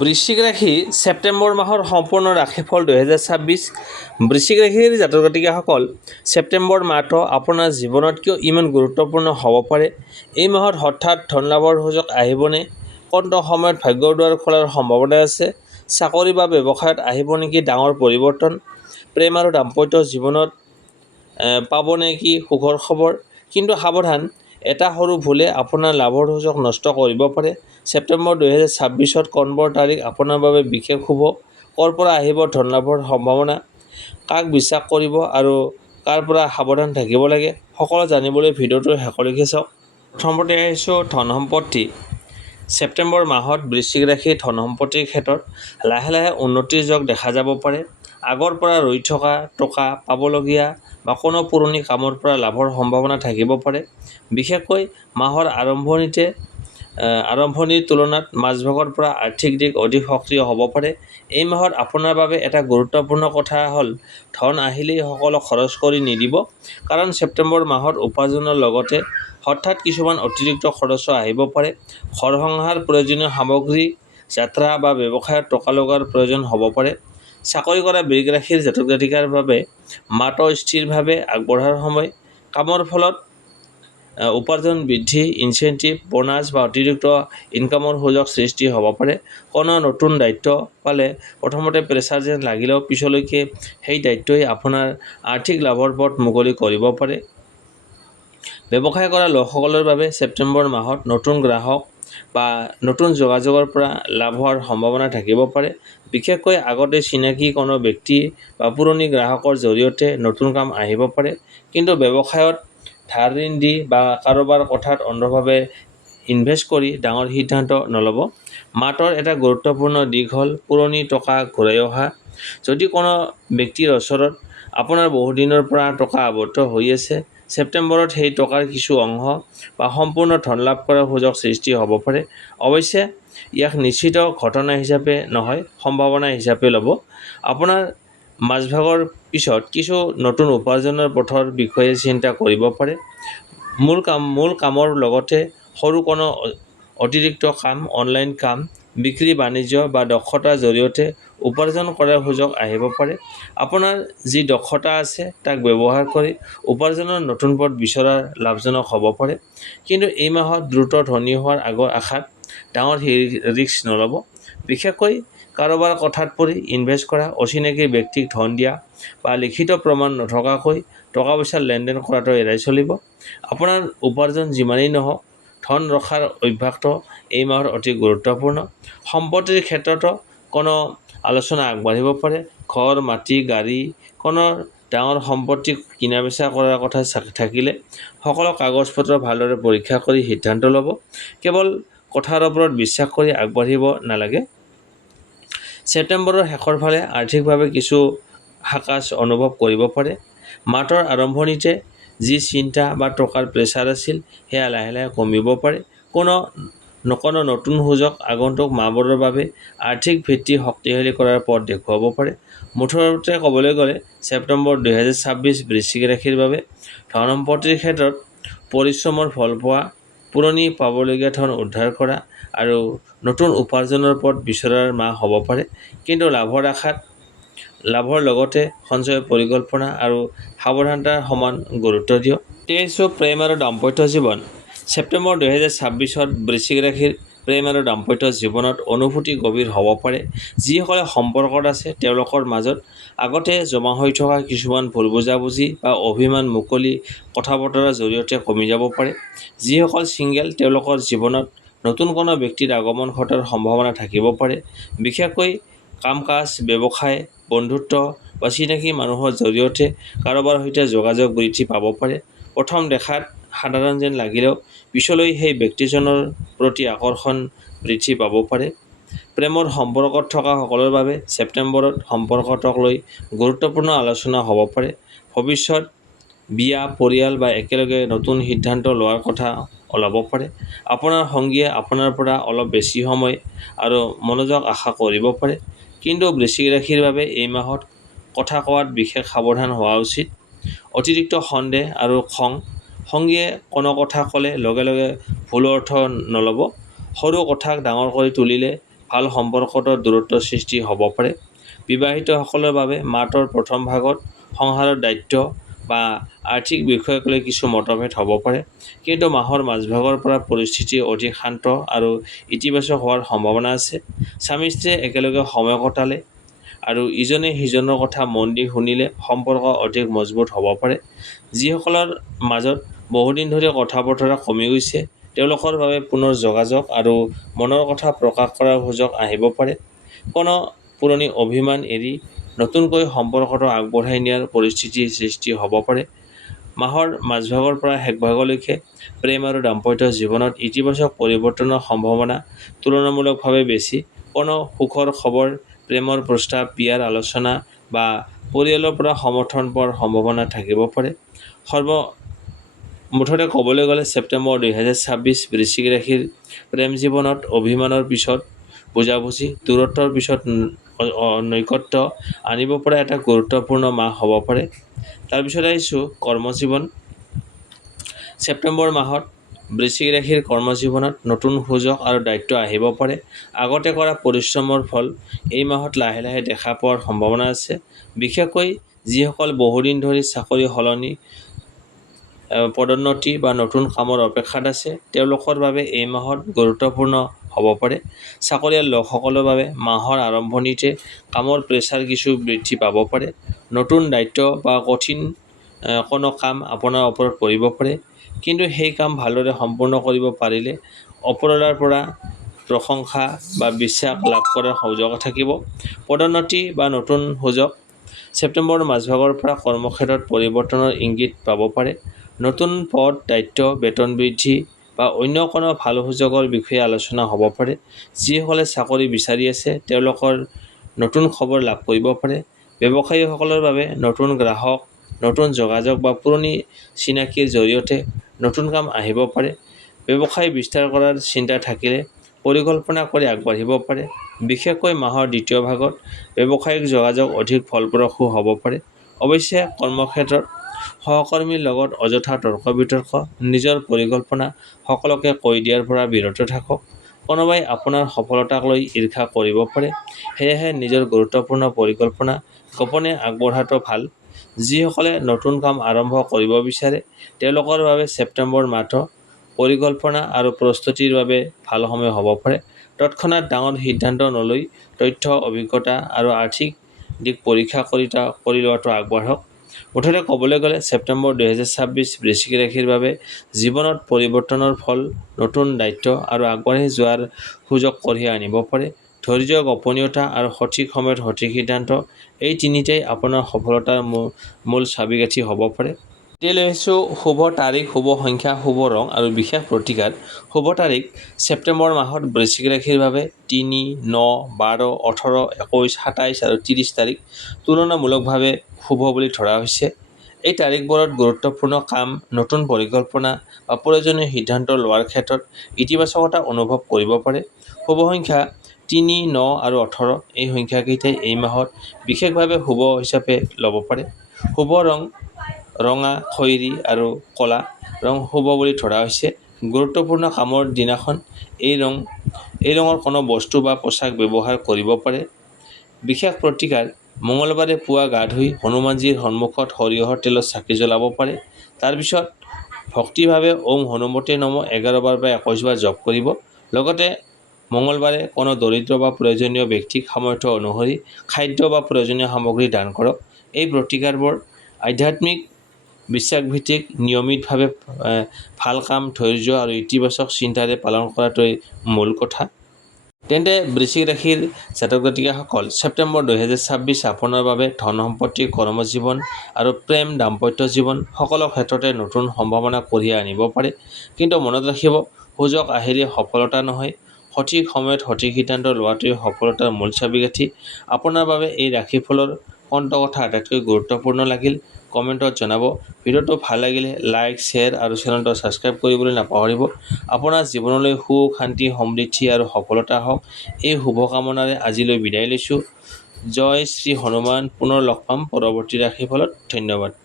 বৃশ্চিক ৰাশি ছেপ্টেম্বৰ মাহৰ সম্পূৰ্ণ ৰাশিফল 2026। বৃশ্চিক ৰাশিৰ জাতক জাতিকাসকল, ছেপ্টেম্বৰ মাহটো আপোনাৰ জীৱনত কিয় ইমান গুৰুত্বপূৰ্ণ হ'ব পাৰে? এই মাহত হঠাৎ ধন লাভৰ সুযোগ আহিবনে? কোনটো সময়ত ভাগ্যৰ দুৱাৰ খোলাৰ সম্ভাৱনা আছে? চাকৰি বা ব্যৱসায়ত আহিব নেকি ডাঙৰ পৰিৱৰ্তন? প্ৰেম আৰু দাম্পত্য জীৱনত পাব নেকি সুখৰ খবৰ? কিন্তু সাৱধান, এটা সৰু ভুলে আপোনাৰ লাভৰ সুযোগ নষ্ট কৰিব পাৰে। ছেপ্টেম্বৰ 2026ত কোনবোৰ তাৰিখ আপোনাৰ বাবে বিশেষ শুভ? ক'ৰ পৰা আহিব ধন লাভৰ সম্ভাৱনা? কাক বিশ্বাস কৰিব আৰু কাৰ পৰা সাৱধান থাকিব লাগে? সকলো জানিবলৈ ভিডিঅ'টো শেষলৈকে চাওক। প্ৰথমতে আহিছোঁ ধন সম্পত্তি। ছেপ্টেম্বৰ মাহত বৃশ্চিক ৰাশিৰ ধন সম্পত্তিৰ ক্ষেত্ৰত লাহে লাহে উন্নতিৰ যোগ দেখা যাব পাৰে। আগৰ পৰা ৰৈ থকা টকা পাবলগীয়া বা কোনো পুৰণি কামৰ পৰা লাভৰ সম্ভাৱনা থাকিব পাৰে। বিশেষকৈ মাহৰ আৰম্ভণিৰ তুলনাত মাজভাগৰ পৰা আৰ্থিক দিশ অধিক সক্ৰিয় হ'ব পাৰে। এই মাহত আপোনাৰ বাবে এটা গুৰুত্বপূৰ্ণ কথা হ'ল ধন আহিলেই সকলো খৰচ কৰি নিদিব, কাৰণ ছেপ্টেম্বৰ মাহত উপাৰ্জনৰ লগতে হঠাৎ কিছুমান অতিৰিক্ত খৰচো আহিব পাৰে। ঘৰ সংসাৰ, প্ৰয়োজনীয় সামগ্ৰী, যাত্ৰা বা ব্যৱসায়ত টকা লগোৱাৰ প্ৰয়োজন হ'ব পাৰে। চাকৰি কৰা বৃশ্চিক ৰাশিৰ জাতক জাতিকাৰ বাবে মাহটো স্থিৰভাৱে আগবঢ়াৰ সময়। কামৰ ফলত উপাৰ্জন বৃদ্ধি, ইনচেণ্টিভ, বোনাছ বা অতিৰিক্ত ইনকামৰ সুযোগ সৃষ্টি হ'ব পাৰে। কোনো নতুন দায়িত্ব পালে প্ৰথমতে প্ৰেছাৰ যেন লাগিলেও পিছলৈকে সেই দায়িত্বই আপোনাৰ আৰ্থিক লাভৰ পথ মুকলি কৰিব পাৰে। ব্যৱসায় কৰা লোকসকলৰ বাবে ছেপ্টেম্বৰ মাহত নতুন গ্ৰাহক বা নতুন যোগাযোগৰ পৰা লাভ হোৱাৰ সম্ভাৱনা থাকিব পাৰে। বিশেষকৈ আগতে চিনাকি কোনো ব্যক্তি বা পুৰণি গ্ৰাহকৰ জৰিয়তে নতুন কাম আহিব পাৰে। কিন্তু ব্যৱসায়ত ধাৰ ঋণ দি বা কাৰোবাৰ কথাত অন্ধভাৱে ইনভেষ্ট কৰি ডাঙৰ সিদ্ধান্ত নল'ব। মাহটোৰ এটা গুৰুত্বপূৰ্ণ দিশ হ'ল পুৰণি টকা ঘূৰাই অহা। যদি কোনো ব্যক্তিৰ ওচৰত আপোনাৰ বহুদিনৰ পৰা টকা আবদ্ধ হৈ আছে, ছেপ্টেম্বৰত সেই টকাৰ কিছু অংশ বা সম্পূৰ্ণ ধন লাভ কৰাৰ সুযোগ সৃষ্টি হ'ব পাৰে। অৱশ্যে ইয়াক নিশ্চিত ঘটনা হিচাপে নহয়, সম্ভাৱনা হিচাপে ল'ব। আপোনাৰ মাজভাগৰ পিছত কিছু নতুন উপাৰ্জনৰ পথৰ বিষয়ে চিন্তা কৰিব পাৰে। মূল কামৰ লগতে সৰু কোনো অতিৰিক্ত কাম, অনলাইন কাম, বিক্ৰী বাণিজ্য বা দক্ষতাৰ জৰিয়তে উপাৰ্জন কৰাৰ সুযোগ আহিব পাৰে। আপোনাৰ যি দক্ষতা আছে তাক ব্যৱহাৰ কৰি উপাৰ্জনৰ নতুন পথ বিচৰা লাভজনক হ'ব পাৰে। কিন্তু এই মাহত দ্ৰুত ধনী হোৱাৰ আশাত ডাঙৰ ৰিস্ক নল'ব। বিশেষকৈ কাৰোবাৰ কথাত পৰি ইনভেষ্ট কৰা, অচিনাকি ব্যক্তিক ধন দিয়া বা লিখিত প্ৰমাণ নথকাকৈ টকা পইচাৰ লেনদেন কৰাটো এৰাই চলিব। আপোনাৰ উপাৰ্জন যিমানেই নহওক, ধন ৰখাৰ অভ্যাসটো এই মাহত অতি গুৰুত্বপূৰ্ণ। সম্পত্তিৰ ক্ষেত্ৰতো কোনো আলোচনা আগবাঢ়িব পাৰে। ঘৰ, মাটি, গাড়ী, কোনো ডাঙৰ সম্পত্তি কিনা বেচা কৰাৰ কথা থাকিলে সকলো কাগজ পত্ৰ ভালদৰে পৰীক্ষা কৰি সিদ্ধান্ত ল'ব। কেৱল কথাৰ ওপৰত বিশ্বাস কৰি আগবাঢ়িব নালাগে। ছেপ্টেম্বৰৰ শেষৰ ফালে আৰ্থিকভাৱে কিছু হতাশ অনুভৱ কৰিব পাৰে। মাহটোৰ আৰম্ভণিতে যি চিন্তা বা টকাৰ প্ৰেছাৰ আছিল, সেয়া লাহে লাহে কমিব পাৰে। কোনো নতুন সুযোগ আগন্তুক মাহবোৰৰ বাবে আৰ্থিক ভিত্তি শক্তিশালী কৰাৰ পথ দেখুৱাব পাৰে। মুঠতে ক'বলৈ গ'লে ছেপ্টেম্বৰ 2026 বৃশ্চিক ৰাশিৰ বাবে ধন সম্পত্তিৰ ক্ষেত্ৰত পৰিশ্ৰমৰ ফল পোৱা, পুৰণি পাবলগীয়া ধন উদ্ধাৰ কৰা আৰু নতুন উপাৰ্জনৰ পথ বিচৰাৰ মাহ হ'ব পাৰে। কিন্তু লাভৰ লগতে সঞ্চয় পৰিকল্পনা আৰু সাৱধানতাৰ সমান গুৰুত্ব দিয়ক। এতিয়া প্ৰেম আৰু দাম্পত্য জীৱন। ছেপ্টেম্বৰ 2026ত বৃশ্চিক ৰাশিৰ প্ৰেম আৰু দাম্পত্য জীৱনত অনুভূতি গভীৰ হ'ব পাৰে। যিসকলে সম্পৰ্কত আছে তেওঁলোকৰ মাজত আগতে জমা হৈ থকা কিছুমান ভুল বুজাবুজি বা অভিমান মুকলি কথা বতৰাৰ জৰিয়তে কমি যাব পাৰে। যিসকল ছিংগল তেওঁলোকৰ জীৱনত নতুন কোনো ব্যক্তিৰ আগমন ঘটাৰ সম্ভাৱনা থাকিব পাৰে। বিশেষকৈ কাম-কাজ, ব্যৱসায়, বন্ধুত্ব বা চিনাকি মানুহৰ জৰিয়তে কাৰোবাৰ সৈতে যোগাযোগ বৃদ্ধি পাব পাৰে। প্ৰথম দেখাত সাধাৰণ যেন লাগিলেও পিছলৈ সেই ব্যক্তিজনৰ প্ৰতি আকৰ্ষণ বৃদ্ধি পাব পাৰে। প্ৰেমৰ সম্পৰ্কত থকা সকলৰ বাবে ছেপ্টেম্বৰত সম্পৰ্কটোক লৈ গুৰুত্বপূৰ্ণ আলোচনা হ'ব পাৰে। ভৱিষ্যত বিয়া, পৰিয়াল বা একেলগে নতুন সিদ্ধান্ত লোৱাৰ কথা ওলাব পাৰে। আপোনাৰ সঙ্গীয়ে আপোনাৰ পৰা অলপ বেছি সময় আৰু মনোযোগ আশা কৰিব পাৰে। কিন্তু বৃশ্চিক ৰাশিৰ বাবে এই মাহত কথা কোৱাত বিশেষ সাৱধান হোৱা উচিত। অতিৰিক্ত সন্দেহ আৰু খং। সঙ্গীয়ে কোনো কথা ক'লে লগে লগে ভুল অৰ্থ নল'ব। সৰু কথাক ডাঙৰ কৰি তুলিলে ভাল সম্পৰ্কত দূৰত্ব সৃষ্টি হ'ব পাৰে। বিবাহিতসকলৰ বাবে মাহটোৰ প্ৰথম ভাগত সংসাৰৰ দায়িত্ব বা আৰ্থিক বিষয়ক লৈ কিছু মতভেদ হ'ব পাৰে, কিন্তু মাহৰ মাজভাগৰ পৰা পৰিস্থিতি অধিক শান্ত আৰু ইতিবাচক হোৱাৰ সম্ভাৱনা আছে। স্বামী স্ত্ৰীয়ে একেলগে সময় কটালে আৰু ইজনে সিজনৰ কথা মন দি শুনিলে সম্পৰ্ক অধিক মজবুত হ'ব পাৰে। যিসকলৰ মাজত বহুদিন ধৰি কথা বতৰা কমি গৈছে, তেওঁলোকৰ বাবে পুনৰ যোগাযোগ আৰু মনৰ কথা প্ৰকাশ কৰাৰ সুযোগ আহিব পাৰে। কোনো পুৰণি অভিমান এৰি নতুনকৈ সম্পৰ্কটো আগবঢ়াই নিয়াৰ পৰিস্থিতিৰ সৃষ্টি হ'ব পাৰে। মাহৰ মাজভাগৰ পৰা শেষভাগলৈকে প্ৰেম আৰু দাম্পত্য জীৱনত ইতিবাচক পৰিৱৰ্তনৰ সম্ভাৱনা তুলনামূলকভাৱে বেছি। কোনো সুখৰ খবৰ, প্ৰেমৰ প্ৰস্তাৱ, বিয়াৰ আলোচনা বা পৰিয়ালৰ পৰা সমৰ্থন পোৱাৰ সম্ভাৱনা থাকিব পাৰে। মুঠতে ক'বলৈ গ'লে ছেপ্টেম্বৰ 2026 বৃশ্চিক ৰাশিৰ প্ৰেম জীৱনত অভিমানৰ পিছত বুজাবুজি, দূৰত্বৰ পিছত নৈকট্য আনিব পৰা এটা গুৰুত্বপূৰ্ণ মাহ হ'ব পাৰে। তাৰপিছত আহিছোঁ কৰ্মজীৱন। ছেপ্টেম্বৰ মাহত বৃশ্চিক ৰাশিৰ কৰ্মজীৱনত নতুন সুযোগ আৰু দায়িত্ব আহিব পাৰে। আগতে কৰা পৰিশ্ৰমৰ ফল এই মাহত লাহে লাহে দেখা পোৱাৰ সম্ভাৱনা আছে। বিশেষকৈ যিসকল বহুদিন ধৰি চাকৰি সলনি, পদোন্নতি বা নতুন কামৰ অপেক্ষাত আছে, তেওঁলোকৰ বাবে এই মাহত গুৰুত্বপূৰ্ণ হ'ব পাৰে। চাকৰিয়াল লোকসকলৰ বাবে মাহৰ আৰম্ভণিতে কামৰ প্ৰেছাৰ কিছু বৃদ্ধি পাব পাৰে। নতুন দায়িত্ব বা কঠিন কোনো কাম আপোনাৰ ওপৰত পৰিব পাৰে, কিন্তু সেই কাম ভালদৰে সম্পূৰ্ণ কৰিব পাৰিলে ওপৰৱালাৰ পৰা প্ৰশংসা বা বিশ্বাস লাভ কৰাৰ সুযোগ থাকিব। পদোন্নতি বা নতুন সুযোগ ছেপ্টেম্বৰৰ মাজভাগৰ পৰা কৰ্মক্ষেত্ৰত পৰিৱৰ্তনৰ ইংগিত পাব পাৰে। নতুন পদ, দায়িত্ব, বেতন বৃদ্ধি বা অন্য কোনো ভাল সুযোগৰ বিষয়ে আলোচনা হ'ব পাৰে। যিসকলে চাকৰি বিচাৰি আছে, তেওঁলোকৰ নতুন খবৰ লাভ কৰিব পাৰে। ব্যৱসায়ীসকলৰ বাবে নতুন গ্ৰাহক, নতুন যোগাযোগ বা পুৰণি চিনাকিৰ জৰিয়তে নতুন কাম আহিব পাৰে। ব্যৱসায় বিস্তাৰ কৰাৰ চিন্তা থাকিলে পৰিকল্পনা কৰি আগবাঢ়িব পাৰে। বিশেষকৈ মাহৰ দ্বিতীয় ভাগত ব্যৱসায়িক যোগাযোগ অধিক ফলপ্ৰসূ হ'ব পাৰে। অৱশ্যে কৰ্মক্ষেত্ৰত সহকৰ্মীৰ লগত অযথা তৰ্ক-বিতৰ্ক, নিজৰ পৰিকল্পনা সকলোকে কৈ দিয়াৰ পৰা বিৰত থাকক। কোনোবাই আপোনাৰ সফলতাক লৈ ঈৰ্ষা কৰিব পাৰে, সেয়েহে নিজৰ গুৰুত্বপূৰ্ণ পৰিকল্পনা গোপনে আগবঢ়োৱাটো ভাল। যিসকলে নতুন কাম আৰম্ভ কৰিব বিচাৰে, তেওঁলোকৰ বাবে ছেপ্টেম্বৰ মাহটো পৰিকল্পনা আৰু প্ৰস্তুতিৰ বাবে ভাল সময় হ'ব পাৰে। তৎক্ষণাত ডাঙৰ সিদ্ধান্ত নলৈ তথ্য, অভিজ্ঞতা আৰু আৰ্থিক দিশ পৰীক্ষা কৰি লোৱাটো আগবাঢ়ক। মুঠতে ক'বলৈ গ'লে ছেপ্টেম্বৰ 2026 বৃশ্চিক ৰাশিৰ বাবে জীৱনত পৰিৱৰ্তনৰ ফল, নতুন দায়িত্ব আৰু আগবাঢ়ি যোৱাৰ সুযোগ কঢ়িয়াই আনিব পাৰে। ধৈৰ্য, গোপনীয়তা আৰু সঠিক সময়ত সঠিক সিদ্ধান্ত, এই তিনিটাই আপোনাৰ সফলতাৰ মূল চাবিকাঠি হ'ব পাৰে। এতিয়া লৈ আহিছোঁ শুভ তাৰিখ, শুভ সংখ্যা, শুভ ৰং আৰু বিশেষ প্ৰতিকাৰ। শুভ তাৰিখ ছেপ্টেম্বৰ মাহত বৃশ্চিক ৰাশিৰ বাবে 3, 9, 12, 18, 21, 27 আৰু 30 তাৰিখ তুলনামূলকভাৱে শুভ বুলি ধৰা হৈছে। এই তাৰিখবোৰত গুৰুত্বপূৰ্ণ কাম, নতুন পৰিকল্পনা বা প্ৰয়োজনীয় সিদ্ধান্ত লোৱাৰ ক্ষেত্ৰত ইতিবাচকতা অনুভৱ কৰিব পাৰে। শুভ সংখ্যা 3, 9 আৰু 18, এই সংখ্যাকেইটাই এই মাহত বিশেষভাৱে শুভ হিচাপে ল'ব পাৰে। শুভ ৰং ৰঙা, খয়েৰী আৰু ক'লা ৰং শুভ বুলি ধৰা হৈছে। গুৰুত্বপূৰ্ণ কামৰ দিনাখন এই ৰঙৰ কোনো বস্তু বা পোছাক ব্যৱহাৰ কৰিব পাৰে। বিশেষ প্ৰতিকাৰ মঙলবাৰে পুৱা গা ধুই হনুমানজীৰ সন্মুখত সৰিয়হৰ তেলত চাকি জ্বলাব পাৰে। তাৰপিছত ভক্তিভাৱে ওম হনুমতে নমঃ 11 বাৰ বা 21 বাৰ জপ কৰিব। লগতে মঙলবাৰে কোনো দৰিদ্ৰ বা প্ৰয়োজনীয় ব্যক্তিক সামৰ্থ্য অনুসৰি খাদ্য বা প্ৰয়োজনীয় সামগ্ৰী দান কৰক। এই প্ৰতিকাৰবোৰ আধ্যাত্মিক, বিশ্বাসভিত্তিক, নিয়মিতভাৱে ভাল কাম, ধৈৰ্য আৰু ইতিবাচক চিন্তাৰে পালন কৰাটোৱেই মূল কথা। তেন্তে বৃশ্চিক ৰাশিৰ জাতক জাতিকাসকল, ছেপ্টেম্বৰ 2026 আপোনাৰ বাবে ধন সম্পত্তি, কৰ্মজীৱন আৰু প্ৰেম, দাম্পত্য জীৱন সকলো ক্ষেত্ৰতে নতুন সম্ভাৱনা কঢ়িয়াই আনিব পাৰে। কিন্তু মনত ৰাখিব, সুযোগ আহিলে সফলতা নহয়, সঠিক সময়ত সঠিক সিদ্ধান্ত লোৱাটোৱে সফলতাৰ মূল চাবিকাঠি। আপোনাৰ বাবে এই ৰাশিফলৰ কোনটো কথা আটাইতকৈ গুৰুত্বপূৰ্ণ লাগিল কমেণ্টত জনাব। ভিডিঅ'টো ভাল লাগিলে লাইক, শ্বেয়াৰ আৰু চেনেলটো ছাবস্ক্ৰাইব কৰিবলৈ নাপাহৰিব। আপোনাৰ জীৱনলৈ সুখ, শান্তি, সমৃদ্ধি আৰু সফলতা হওক, এই শুভকামনাৰে আজিলৈ বিদায় লৈছোঁ। জয় শ্ৰী হনুমান। পুনৰ লগ পাম পৰৱৰ্তী ৰাশিফলত। ধন্যবাদ।